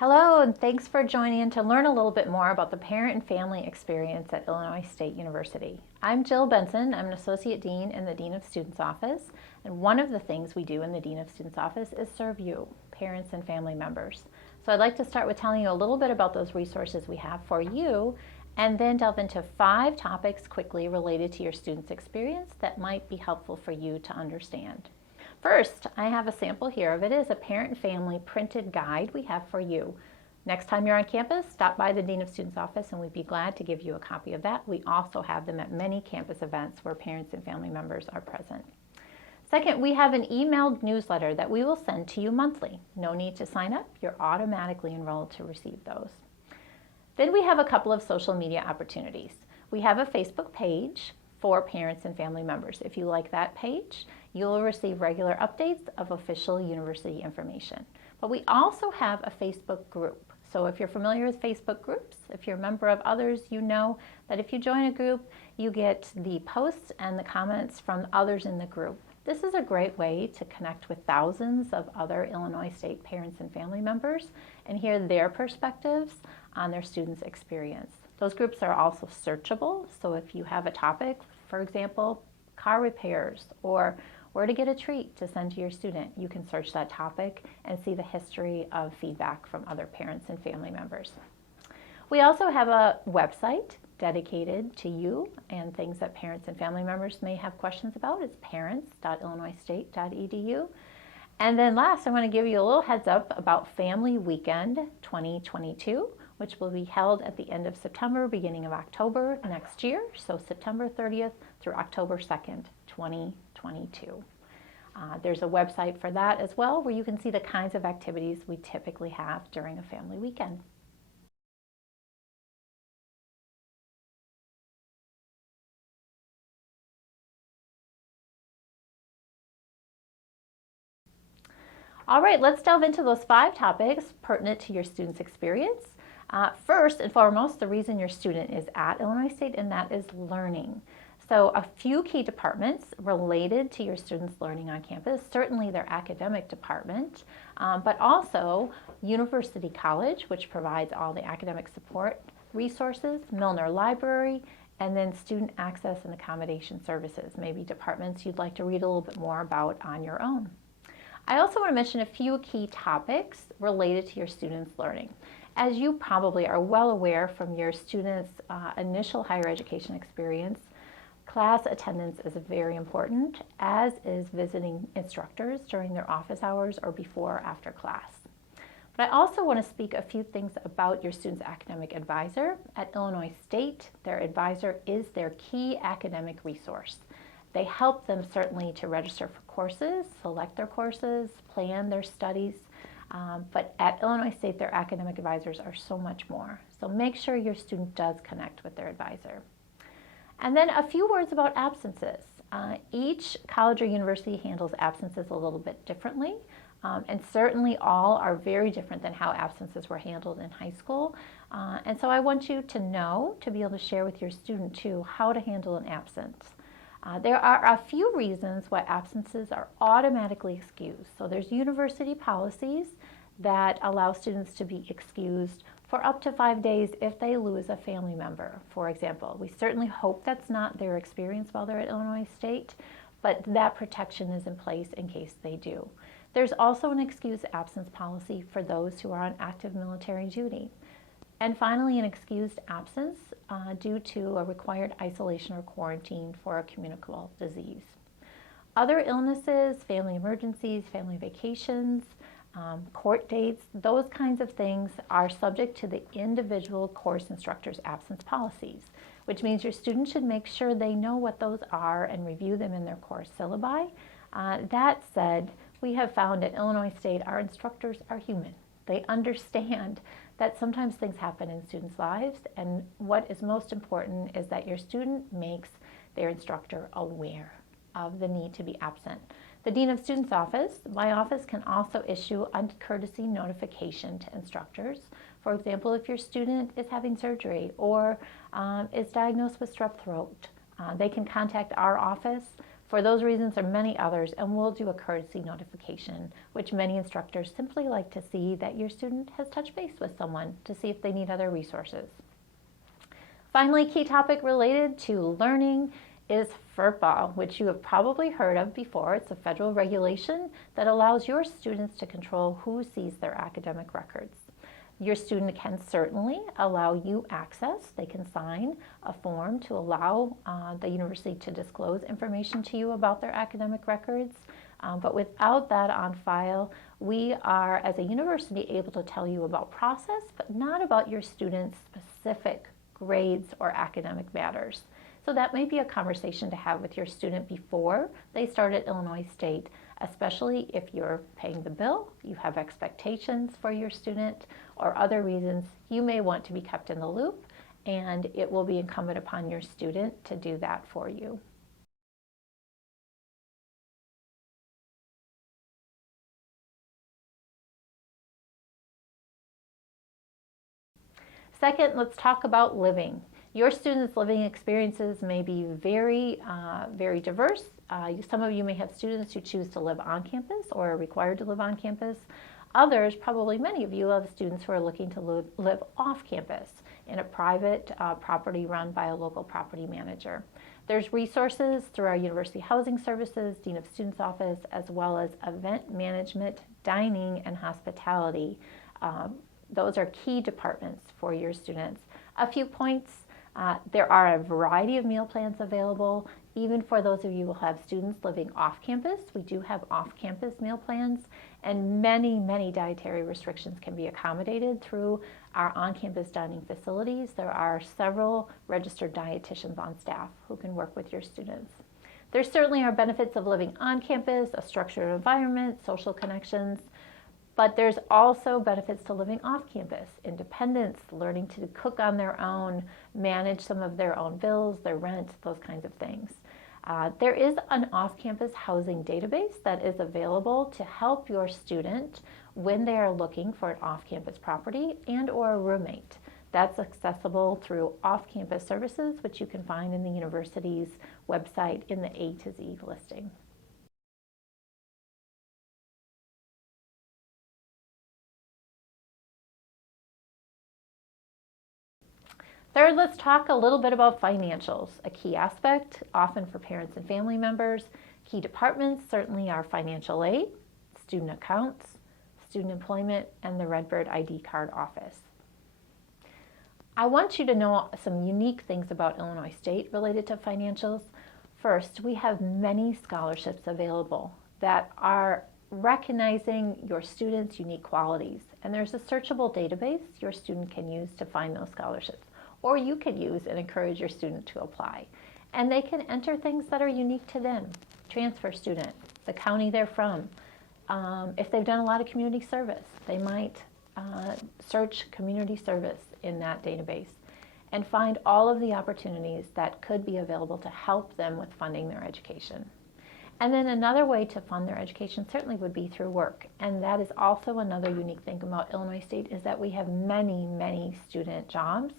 Hello, and thanks for joining in to learn a little bit more about the parent and family experience at Illinois State University. I'm Jill Benson. I'm an Associate Dean in the Dean of Students Office, and one of the things we do in the Dean of Students Office is serve you, parents and family members. So I'd like to start with telling you a little bit about those resources we have for you, and then delve into 5 topics quickly related to your students' experience that might be helpful for you to understand. First, I have a sample here of it. It is a parent and family printed guide we have for you. Next time you're on campus, stop by the Dean of Students office and we'd be glad to give you a copy of that. We also have them at many campus events where parents and family members are present. Second, we have an emailed newsletter that we will send to you monthly. No need to sign up. You're automatically enrolled to receive those. Then we have a couple of social media opportunities. We have a Facebook page for parents and family members. If you like that page, you'll receive regular updates of official university information. But we also have a Facebook group. So if you're familiar with Facebook groups, if you're a member of others, you know that if you join a group, you get the posts and the comments from others in the group. This is a great way to connect with thousands of other Illinois State parents and family members and hear their perspectives on their students' experience. Those groups are also searchable, so if you have a topic, for example, car repairs or where to get a treat to send to your student, you can search that topic and see the history of feedback from other parents and family members. We also have a website dedicated to you and things that parents and family members may have questions about. It's parents.illinoisstate.edu. And then last, I want to give you a little heads up about Family Weekend 2022, which will be held at the end of September, beginning of October next year, so September 30th through October 2nd, 2022. There's a website for that as well, where you can see the kinds of activities we typically have during a family weekend. All right, let's delve into those 5 topics pertinent to your student's experience. First and foremost, the reason your student is at Illinois State, and that is learning. So a few key departments related to your students' learning on campus, certainly their academic department, but also University College, which provides all the academic support resources, Milner Library, and then student access and accommodation services, maybe departments you'd like to read a little bit more about on your own. I also want to mention a few key topics related to your students' learning. As you probably are well aware from your students' initial higher education experience, class attendance is very important, as is visiting instructors during their office hours or before or after class. But I also want to speak a few things about your student's academic advisor. At Illinois State, their advisor is their key academic resource. They help them certainly to register for courses, select their courses, plan their studies, but at Illinois State, their academic advisors are so much more. So make sure your student does connect with their advisor. And then a few words about absences. Each college or university handles absences a little bit differently, and certainly all are very different than how absences were handled in high school. And so I want you to know, to be able to share with your student too, how to handle an absence. There are a few reasons why absences are automatically excused. So there's university policies that allow students to be excused for up to 5 days if they lose a family member, for example. We certainly hope that's not their experience while they're at Illinois State, but that protection is in place in case they do. There's also an excused absence policy for those who are on active military duty. And finally, an excused absence due to a required isolation or quarantine for a communicable disease. Other illnesses, family emergencies, family vacations, court dates, those kinds of things are subject to the individual course instructor's absence policies, which means your student should make sure they know what those are and review them in their course syllabi. That said, we have found at Illinois State our instructors are human. They understand that sometimes things happen in students' lives, and what is most important is that your student makes their instructor aware of the need to be absent. The Dean of Students office, my office, can also issue a courtesy notification to instructors. For example, if your student is having surgery or is diagnosed with strep throat, they can contact our office for those reasons or many others, and we'll do a courtesy notification, which many instructors simply like to see that your student has touched base with someone to see if they need other resources. Finally, key topic related to learning is FERPA, which you have probably heard of before. It's a federal regulation that allows your students to control who sees their academic records. Your student can certainly allow you access. They can sign a form to allow the university to disclose information to you about their academic records. But without that on file, we are, as a university, able to tell you about process, but not about your student's specific grades or academic matters. So that may be a conversation to have with your student before they start at Illinois State, especially if you're paying the bill, you have expectations for your student, or other reasons you may want to be kept in the loop, and it will be incumbent upon your student to do that for you. Second, let's talk about living. Your students' living experiences may be very diverse. Some of you may have students who choose to live on campus or are required to live on campus. Others, probably many of you, have students who are looking to live off campus in a private property run by a local property manager. There's resources through our University Housing Services, Dean of Students Office, as well as event management, dining, and hospitality. Those are key departments for your students. A few points. There are a variety of meal plans available, even for those of you who have students living off campus. We do have off-campus meal plans, and many dietary restrictions can be accommodated through our on-campus dining facilities. There are several registered dietitians on staff who can work with your students. There certainly are benefits of living on campus, a structured environment, social connections, but there's also benefits to living off campus: independence, learning to cook on their own, manage some of their own bills, their rent, those kinds of things. There is an off-campus housing database that is available to help your student when they are looking for an off-campus property and or a roommate. That's accessible through off-campus services, which you can find in the university's website in the A to Z listing. Third, let's talk a little bit about financials, a key aspect, often for parents and family members. Key departments certainly are financial aid, student accounts, student employment, and the Redbird ID card office. I want you to know some unique things about Illinois State related to financials. First, we have many scholarships available that are recognizing your students' unique qualities, and there's a searchable database your student can use to find those scholarships, or you could use and encourage your student to apply. And they can enter things that are unique to them: transfer student, the county they're from. If they've done a lot of community service, they might search community service in that database and find all of the opportunities that could be available to help them with funding their education. And then another way to fund their education certainly would be through work. And that is also another unique thing about Illinois State, is that we have many student jobs.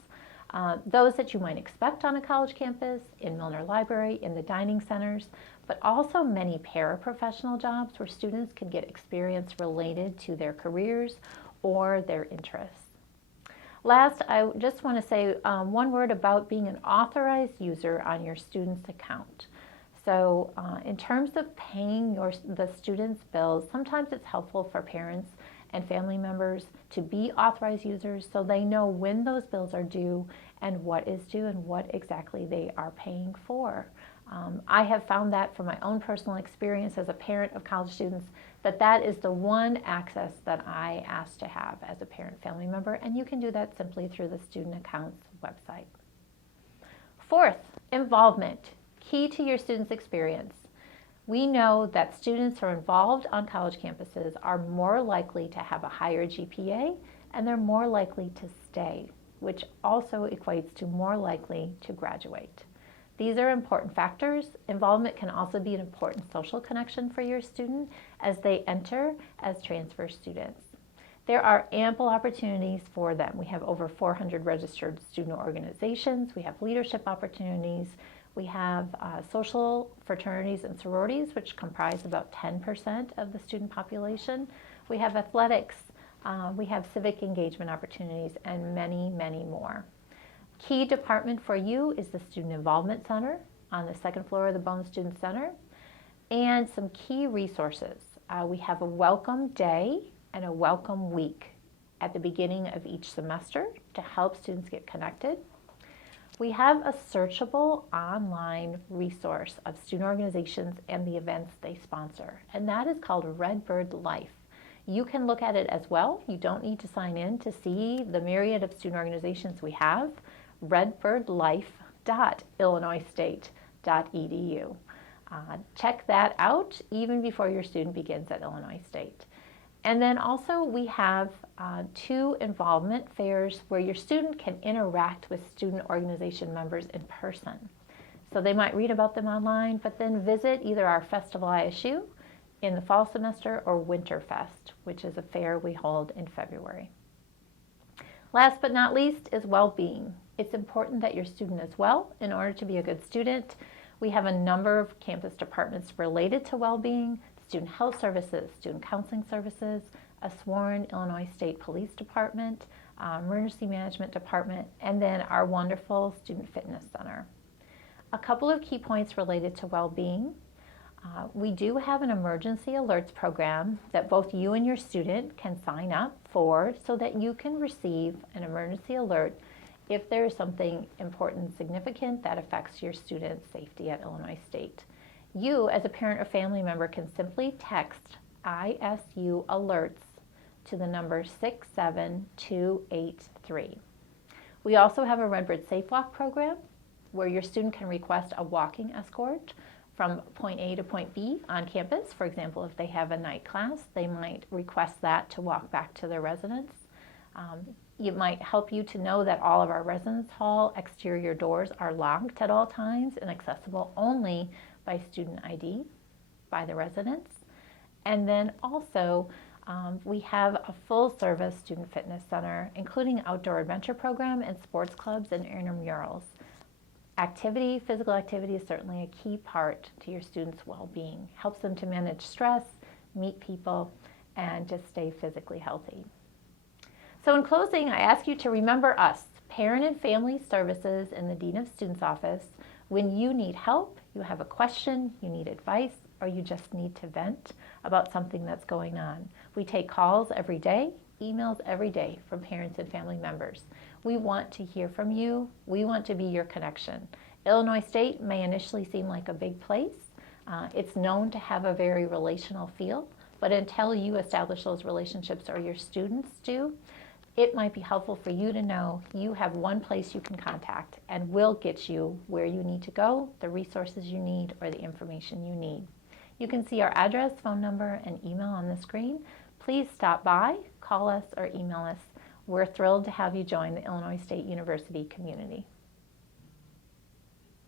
Those that you might expect on a college campus, in Milner Library, in the dining centers, but also many paraprofessional jobs where students can get experience related to their careers or their interests. Last, I just want to say one word about being an authorized user on your student's account. So in terms of paying the student's bills, sometimes it's helpful for parents and family members to be authorized users so they know when those bills are due and what is due and what exactly they are paying for. I have found that from my own personal experience as a parent of college students, that is the one access that I ask to have as a parent-family member, and you can do that simply through the Student Accounts website. Fourth, involvement, key to your students' experience. We know that students who are involved on college campuses are more likely to have a higher GPA, and they're more likely to stay, which also equates to more likely to graduate. These are important factors. Involvement can also be an important social connection for your student as they enter as transfer students. There are ample opportunities for them. We have over 400 registered student organizations. We have leadership opportunities. We have social fraternities and sororities, which comprise about 10% of the student population. We have athletics, we have civic engagement opportunities, and many, many more. Key department for you is the Student Involvement Center on the second floor of the Bone Student Center. And some key resources. We have a welcome day and a welcome week at the beginning of each semester to help students get connected. We have a searchable online resource of student organizations and the events they sponsor, and that is called Redbird Life. You can look at it as well. You don't need to sign in to see the myriad of student organizations we have. redbirdlife.illinoisstate.edu. Check that out even before your student begins at Illinois State. And then also we have 2 involvement fairs where your student can interact with student organization members in person. So they might read about them online, but then visit either our Festival ISU in the fall semester or Winterfest, which is a fair we hold in February. Last but not least is well-being. It's important that your student is well in order to be a good student. We have a number of campus departments related to well-being: student health services, student counseling services, a sworn Illinois State Police Department, emergency management department, and then our wonderful Student Fitness Center. A couple of key points related to well-being. We do have an emergency alerts program that both you and your student can sign up for so that you can receive an emergency alert if there is something important and significant that affects your student's safety at Illinois State. You, as a parent or family member, can simply text ISU alerts to the number 67283. We also have a Redbird Safe Walk program where your student can request a walking escort from point A to point B on campus. For example, if they have a night class, they might request that to walk back to their residence. It might help you to know that all of our residence hall exterior doors are locked at all times and accessible only by student ID by the residents. And then also we have a full-service student fitness center, including outdoor adventure program and sports clubs and intramurals. Physical activity is certainly a key part to your students' well-being. Helps them to manage stress, meet people, and just stay physically healthy. So in closing, I ask you to remember us, Parent and Family Services in the Dean of Students Office. When you need help, you have a question, you need advice, or you just need to vent about something that's going on. We take calls every day, emails every day from parents and family members. We want to hear from you. We want to be your connection. Illinois State may initially seem like a big place. It's known to have a very relational feel, but until you establish those relationships or your students do, it might be helpful for you to know you have one place you can contact and we'll get you where you need to go, the resources you need, or the information you need. You can see our address, phone number, and email on the screen. Please stop by, call us, or email us. We're thrilled to have you join the Illinois State University community.